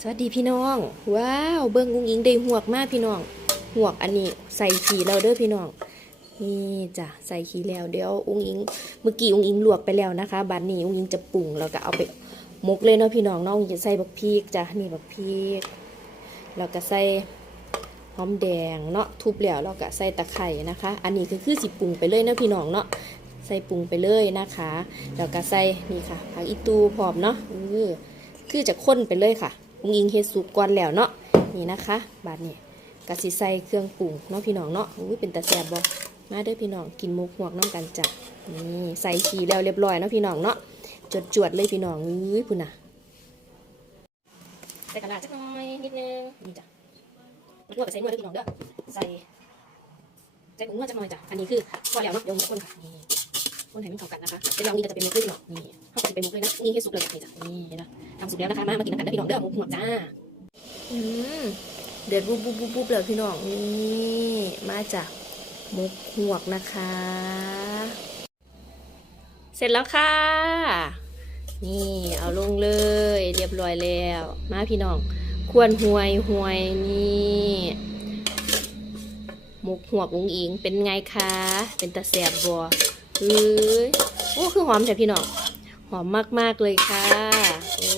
สวัสดีพี่น้อง ว้าว เบิ้งอุ้งอิงได้หวกมากพี่น้องหวกอันนี้ใส่ขี้แล้วเด้อพี่น้องนี่จ้ะใส่ขี้แล้วเดี๋ยวอุ้งอิงเมื่อกี้อุ้งอิงลวกไปแล้วนะคะบัดนี้อุ้งอิงจะปรุงแล้วก็เอาไปมกเลยเนาะพี่น้องน้องจะใส่บักพริกจ้ะนี่บักพริกแล้วก็ใส่หอมแดงเนาะทุบแล้วแล้วก็ใส่ตะไคร่นะคะ อันนี้คือคือสิปรุงไปเลยเนาะพี่น้องเนาะใส่ปรุงไปเลยนะคะแล้วก็ใส่นี่ค่ะผักอีตูพร้อมเนาะเออคือจะข้นไปเลยค่ะ อุ้งอิงเฮ็ดสุกก่อนแล้วเนาะนี่นะคะ บาดนี้กะสิใส่เครื่องปรุงเนาะพี่น้องเนาะอุ้ยเป็นตาแซบบ่มาเด้อพี่น้องกินมุกหวกน้ำกันจ้ะนี่ใส่ขีแล้วเรียบร้อยเนาะพี่น้องเนาะจดจวดเลยพี่น้องอุ้ยพุ่นน่ะใส่กระดาษจักหน่อยนิดนึงนี่จ้ะนวดกับใส่นวดเด้อพี่น้องเด้อใส่ใส่ผงนวดจักหน่อยจ้ะอันนี้คือพอแล้วเนาะเดี๋ยวคนค่ะนี่ คนให้มันเข้ากันนะคะเดี๋ยวเรานี่จะเป็นมุกเลยพี่น้องนี่เขาจะเป็นมุกเลยนะนี่ให้สุกเลยนี่จ้ะนี่เห็นปะทำสุกแล้วนะคะมามากินน้ำกันได้พี่น้องเด้อหมูหัวจ้าอืมเดือดบุบบุบบุบบุบเลยพี่น้องนี่มาจากหมกหวกนะคะ เสร็จแล้วค่ะ นี่เอาลงเลย เรียบร้อยแล้ว มาพี่น้อง ควรหวยหวยนี่หมกหวกอุงอิงเป็นไงคะ เป็นตาแสบบัว เอ้ยโอ้ คือหอมใช่พี่น้อง หอมมาก ๆ เลยค่ะ โอ้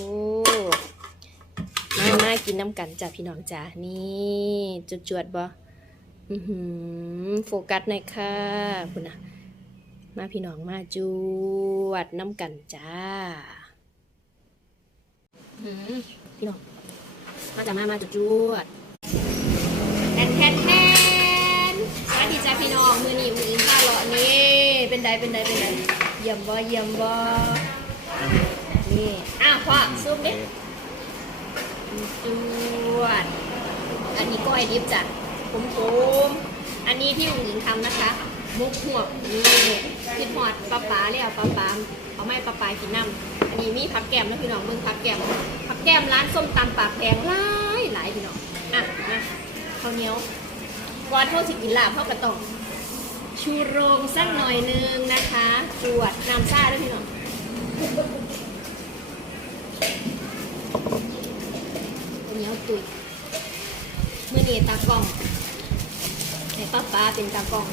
มามากินน้ำกันจ้ะพี่น้องจ้ะ นี่จุดจวดบ่อือหือโฟกัสหน่อยค่ะคุณนะมาพี่น้องมาจวดน้ำกันจ้าพี่น้อง มาจ้ะมามาจุดจวดแทนแทนแทนสวัสดีจ้าพี่น้อง มือนี้มืออิงข้าวเหรอนี่ เป็นไดเป็นไดเป็นเยี่ยมบ่เยี่ยมบ่นี่อ้าวพ่อซุปดิจวดอันนี้ก้อยดิบจ้ะผมผมอันนี้ที่หุงหญิงทำนะคะ มุกหัวนี่คิดหอดปลาปลาแล้วปลาปลาเอาไม่ปลาปลากินน้ำอันนี้มีผักแก้มนะพี่น้องเบิ่งผักแก้มผักแก้มร้านส้มตำปากแดงหลายหลายพี่น้องอะนะข้าวเหนียวก่อนเท่าสิกินลาบเท่ากระต้อง ชูโรงสักหน่อยนึงนะคะจวดน้ำซ่าด้วยพี่น้องเหนียวตุยเมื่อนี้ตากล้องในป้าป้าเป็นตากล้อง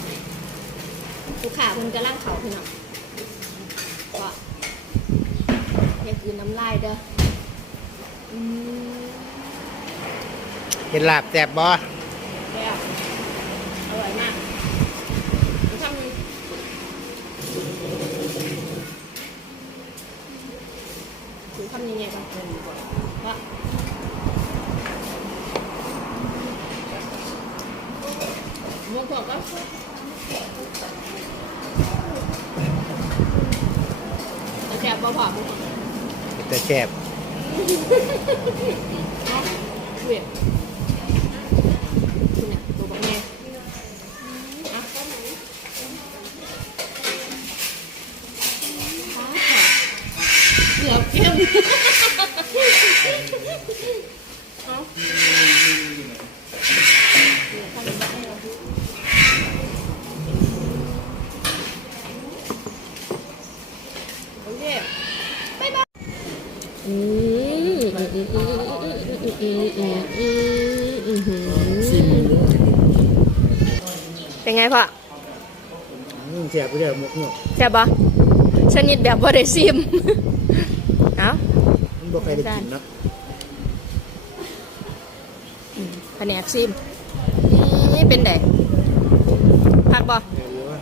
ลูกค้าเพิ่นกำลังเขาพี่น้องก็อย่าคืนน้ำลายเด้อเห็นหลาบแซ่บบ่แ Mua quả bắp Tớ chẹp bao quả mua quả Tớ chẹp Quyển Yeah. โอเคบ๊ายบายอืมอืมอืมอืมอืมอืมอืมอืมอืมอืมเป็นไงพ่ออืมแซ่บไปเด้อหมกหมกแซ่บปะชนิดแบบบ่ได้ซิม เอ้า มันบ่ใครได้กินเนาะ แผนกซิมนี่เป็นไดพักบ่เอ